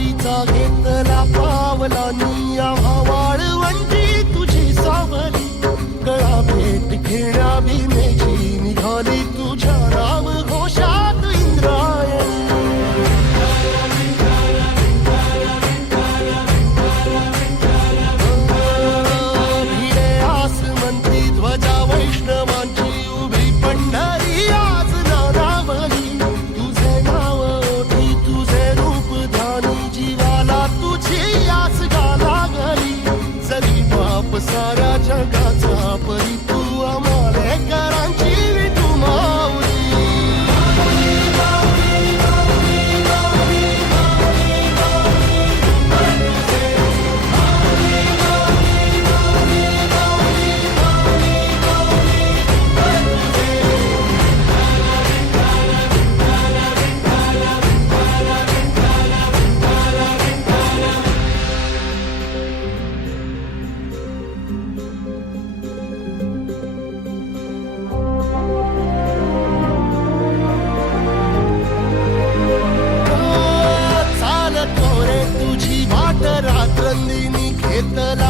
वारीचा घेतला पावला निया भावाळ तुझी सावली. गळा आनंदीनी घेतला पावला